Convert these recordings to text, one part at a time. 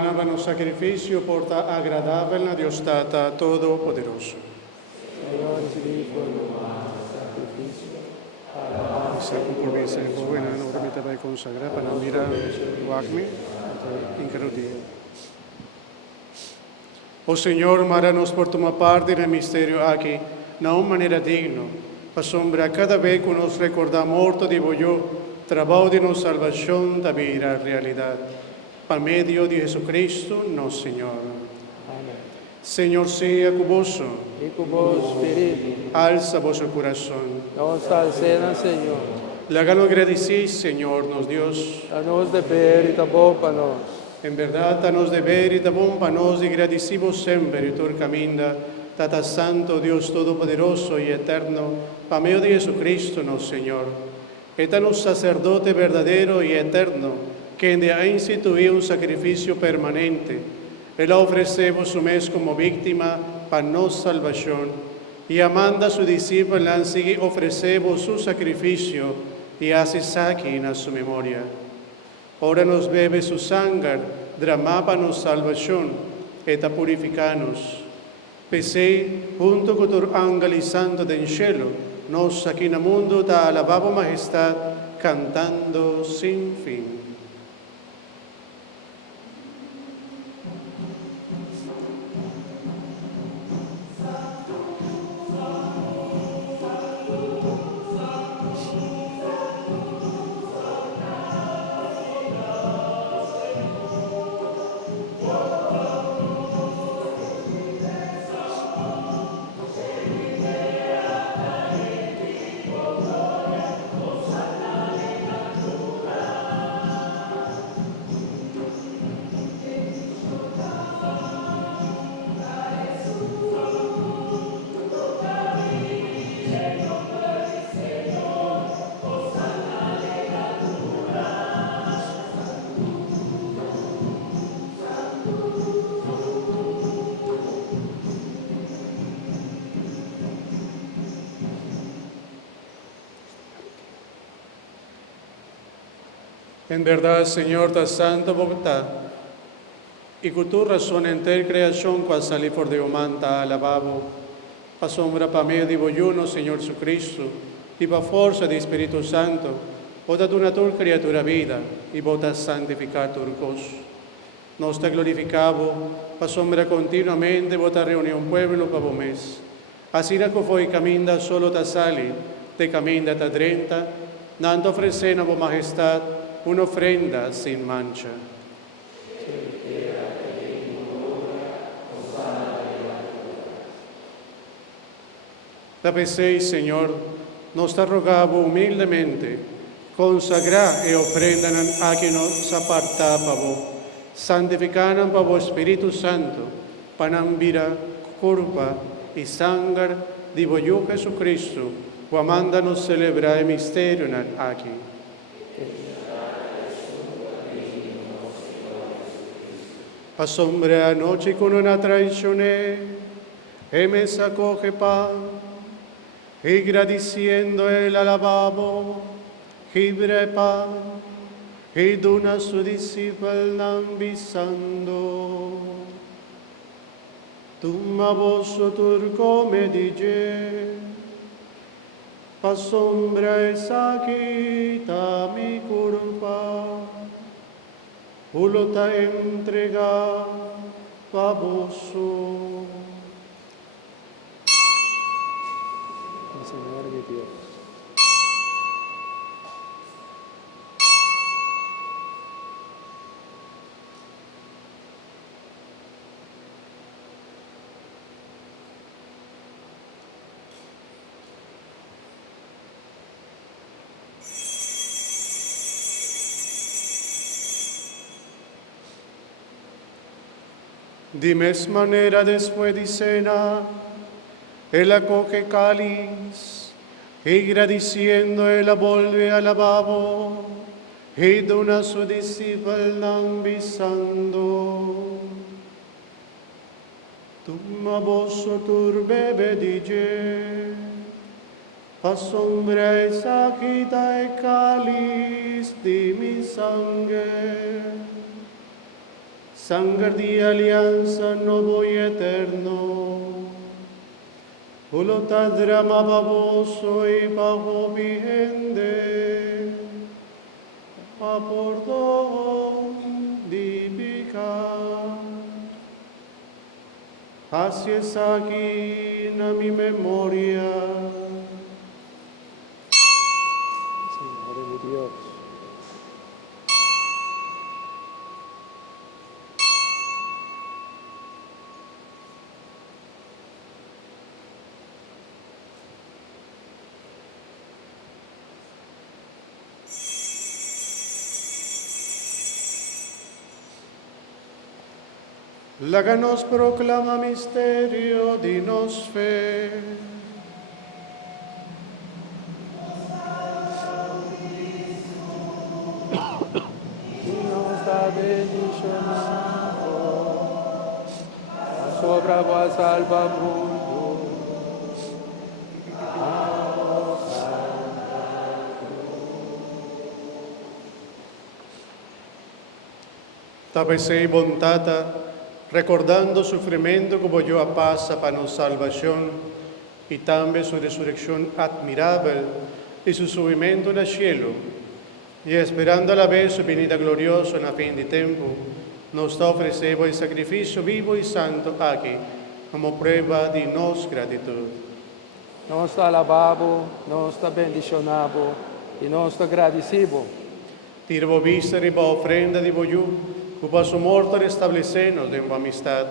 Vano sacrificio porta agradable a Dios Tata Todopoderoso. Señor, Espíritu, sacrificio, para Sacrum por visa e buena obra vai consagrada para mira guacme incarudia. O Señor, maranos por tomar parte en el misterio aquí, de una manera digna, para sombra cada vez que nos recordamos morto de yo, trabajo de nuestra salvación da vida realidad. Por medio de Jesucristo, nuestro Señor. Amén. Señor, sea cuboso, Y con vos, Espíritu, alza vuestro corazón. nos alcena, Señor, Lágalo agradecer, Señor, nos Dios. a nos de ver y tampoco para nos. En verdad, a nos deber y tabón para nos agradecimos siempre y tu caminda, Tata Santo, Dios Todopoderoso y Eterno, para medio de Jesucristo, nuestro Señor. Étanos sacerdote verdadero y eterno, que ha instituido un sacrificio permanente. Él ofrecemos su mes como víctima para nuestra salvación, y amando a su discípulo, ofrecemos su sacrificio y hace saque a su memoria. Ahora nos bebe su sangre, dramápanos salvación, eta purificanos. Pese, junto con tu ángel y santo del cielo, nos aquí en el mundo te alabamos majestad, cantando sin fin. En verdad, Señor, ta santa voluntad, y con tu razón entera creación, cual salí por de humanta alababo, pa sombra pa medio de boyuno, Señor Jesucristo, y pa fuerza de Espíritu Santo, bota tu natura criatura vida, y bota santificar tu cos. Nos te glorificabo, pa sombra continuamente, bota reunión pueblo pa mes. Así la que fue caminda solo ta sali, te caminda ta drenta, nanto ofrecena vo majestad, una ofrenda sin mancha. Da peseis, Señor, nos te rogamos humildemente, consagra e ofrendan a quien nos aparta pa vos, santificaran pa vos Espíritu Santo, panambira, curva y sangre de voyo Jesucristo, guamándanos celebrar el misterio aquí. A sombra noche con una traición, e me acoge pan, y agradeciendo el alababo, libre pan, y dona su discípulo ambisando. Tumma vosso turco me dice, a sombra esa quita mi culpa, ulota entrega pa vosso. El Señor mi Dios. De mesma manera, después de cena, él acoge cáliz, y agradeciendo, él la vuelve al lavabo, y dona a su discípulo ambisando. Tumma vosso turbe bedice, a sombra esa quita e cáliz de mi sangre. sangre de alianza nuevo y eterno, voluntad drama baboso y bajo vigente, a por don divica. Así es aquí en mi memoria. Señor de mi Dios. La que nos proclama misterio, dinos fe. Y nos da bendicionado, a sobra vos salva mundo. Tabesei bontata, recordando sufrimiento como yo a pasa para nos salvación, y también su resurrección admirable y su subimiento en el cielo, y esperando a la vez su venida gloriosa en la fin de tiempo, nos ofrecemos el sacrificio vivo y santo aquí, como prueba de nos gratitud. Nos alabamos, nos bendicionamos y nos agradecemos. Tirbo vista riba ofrenda de boyú, cupa su muerto restablecernos de amistad,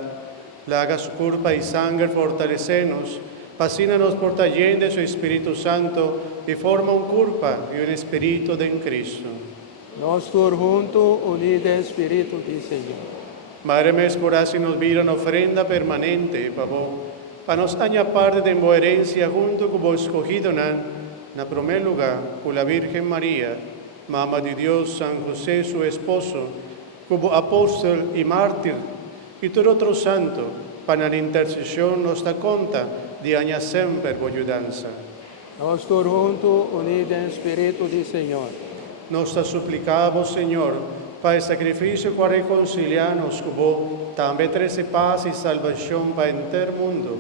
laga su culpa y sangre fortalecenos, fascínanos por taller de su Espíritu Santo y forma un culpa y un espíritu de Cristo. Nos todos juntos unidos en Espíritu de Señor. Madre mes por así nos viran ofrenda permanente, pavo, para nos añadir parte de mi herencia junto con vos escogido en primer lugar con la Virgen María, Mamá de Dios, San José, su esposo, como apóstol y mártir, y todo otro santo, para la intercesión nos da cuenta de añadir siempre por ayudanza. Nos todos juntos unidos en Espíritu de Señor. Nos suplicamos, Señor, para el sacrificio para reconciliarnos con vos, también trece paz y salvación para entero mundo.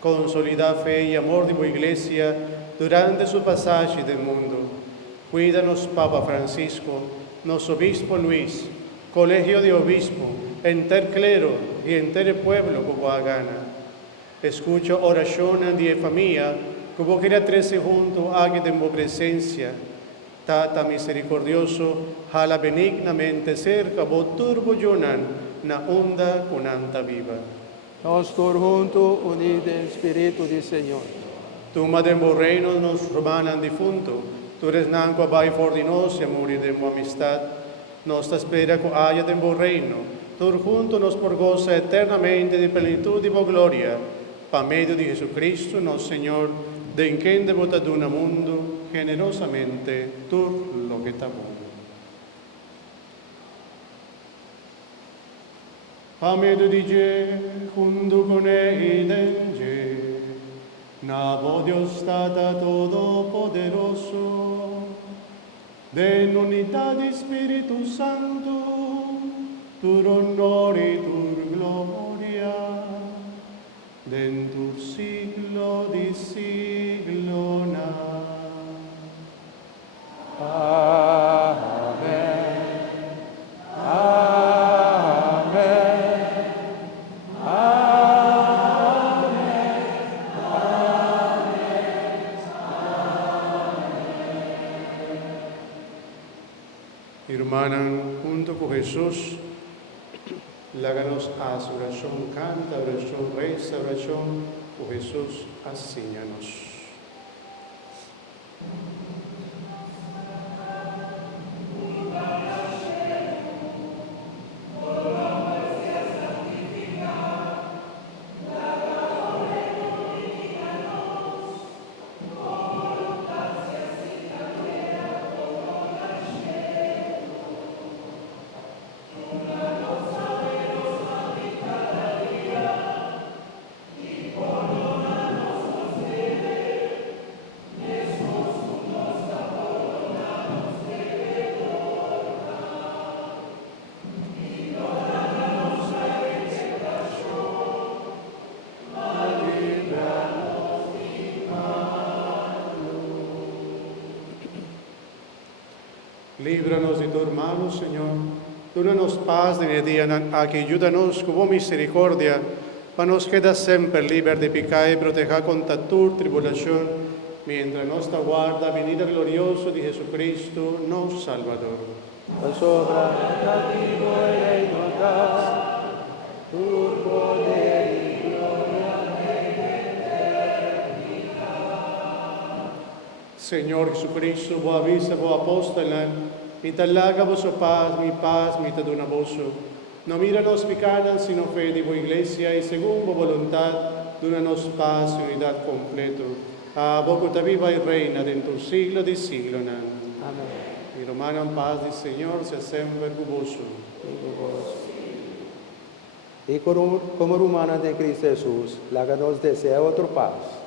Consolida fe y amor de tu iglesia durante su pasaje del mundo. Cuídanos, Papa Francisco, nos obispo Luis, colegio de obispo, enter clero y enter pueblo como gana. Escucha oraciones de familia, como quiera trece juntos aquí de tu presencia. Tata misericordioso, jala benignamente cerca vos turbo yonan, na onda conanta viva. Nos todos juntos unidos en Espíritu de Señor. Tuma de vos reino nos romanan difunto, tú eres nanco abai for di nos y morir de tu amistad. Nos espera que haya de vos reino, todos juntos nos por goza eternamente de plenitud y vos gloria, pa medio de Jesucristo, nuestro Señor, de en quien devotaduna mundo, generosamente, tú lo que te amo. A medio di je, junto con él en je, nabo Dios Tata Todopoderoso, de unidad de Espíritu Santo, tu honor y tu gloria, dentro siglo de siglo na. Amén. Amén. Hermanan, junto con Jesús, láganos a su oración, canta oración, reza oración, con Jesús, asíñanos. Líbranos de tu mano, Señor. Dónanos paz nel dia que ayúdanos con misericordia, para nos quedar siempre liber de pecado y proteger contra tu tribulación, mientras nos aguarda venida gloriosa de Jesucristo, nuestro Salvador. Sopra cattivo e reino tu poder y Señor Jesucristo, vos avisa, vos apóstola, mi talaga vos paz, mi te dona voso. No míranos picanan, sino fe de vos iglesia, y según vos voluntad, donanos paz y unidad completo. A vos que viva y reina dentro siglo de siglo. Amén. Mi romano en paz del Señor se siempre cuboso. Y como hermana de Cristo Jesús, la que nos desea otra paz.